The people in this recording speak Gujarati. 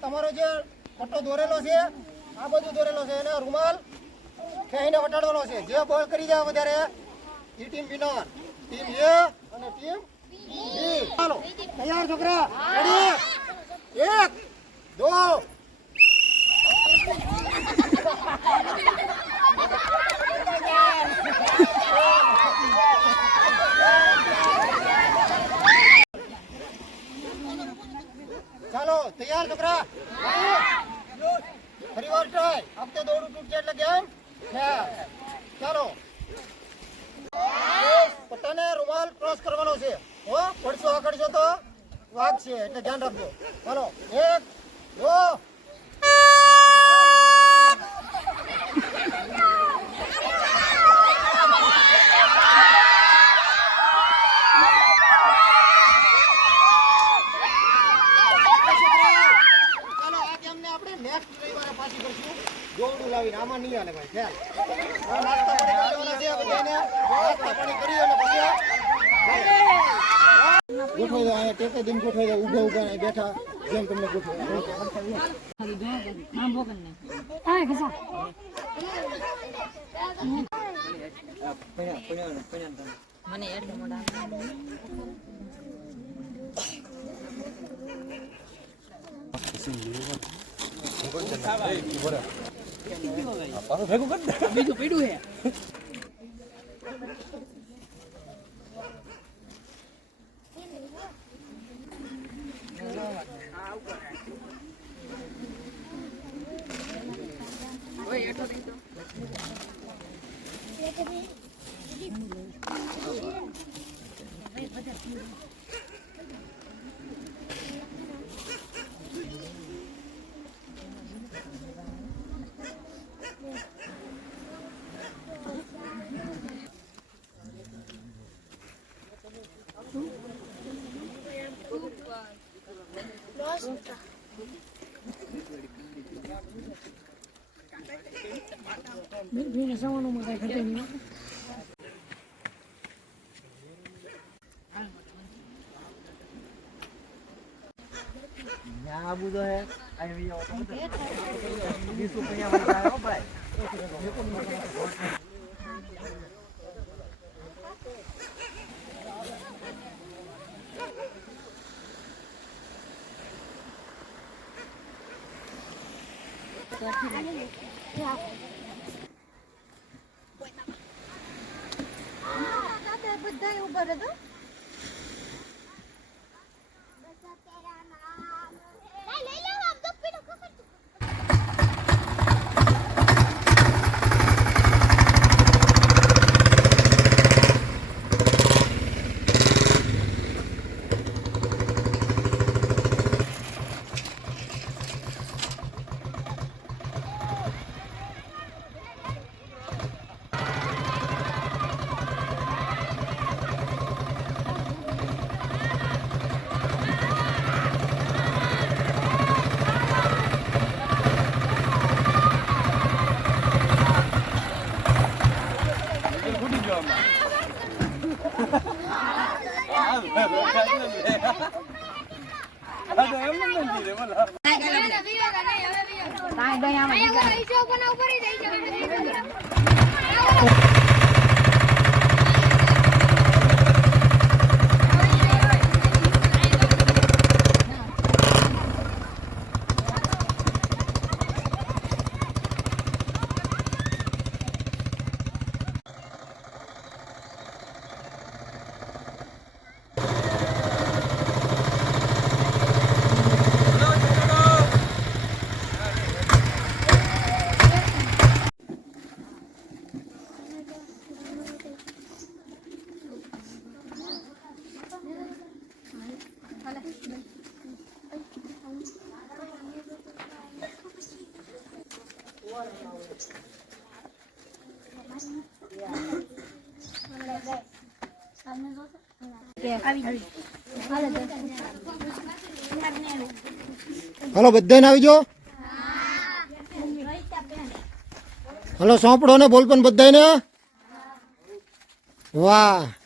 તમારો જે પટ્ટો દોરેલો છે આ બધું દોરેલો છે અને રૂમાલ ખેઈને વટાડવાનો છે. જે બોલ કરી જાય વધારે એ ટીમ વિનર, ટીમ એ અને ટીમ બી. ચાલો તૈયાર છોકરા, રેડી? 1 2 ચાલો તૈયાર છોકરા, ફરી વાર ટ્રાય. આપણે દોડું તૂટશે એટલે કેમ? ચાલો પટ્ટાને રૂમાલ ક્રોસ કરવાનો છે. હો પડશો આકડશો તો વાગ છે એટલે ધ્યાન રાખજો. ચાલો 1 2 દોડું લાવીને આમાં નહીં હાલે ભાઈ. નાસ્તા પાણી કરી અને પછી ગોઠવાઈ દો. અહીંયા ટેકે દિન ગોઠવાઈ દો. ઉભા ઉભા બેઠા જેમ તમને ગોઠવાય. મને એટલું મોડા ભેગું કરી બીજું પીડું હે. આબુ તો હે અહીંયા બીસુ કયા વાળા હો ભાઈ બધા ઉભા રહો હાલો બધાને આવી જો હાલો સોંપડો ને બોલ પણ બધાને વાહ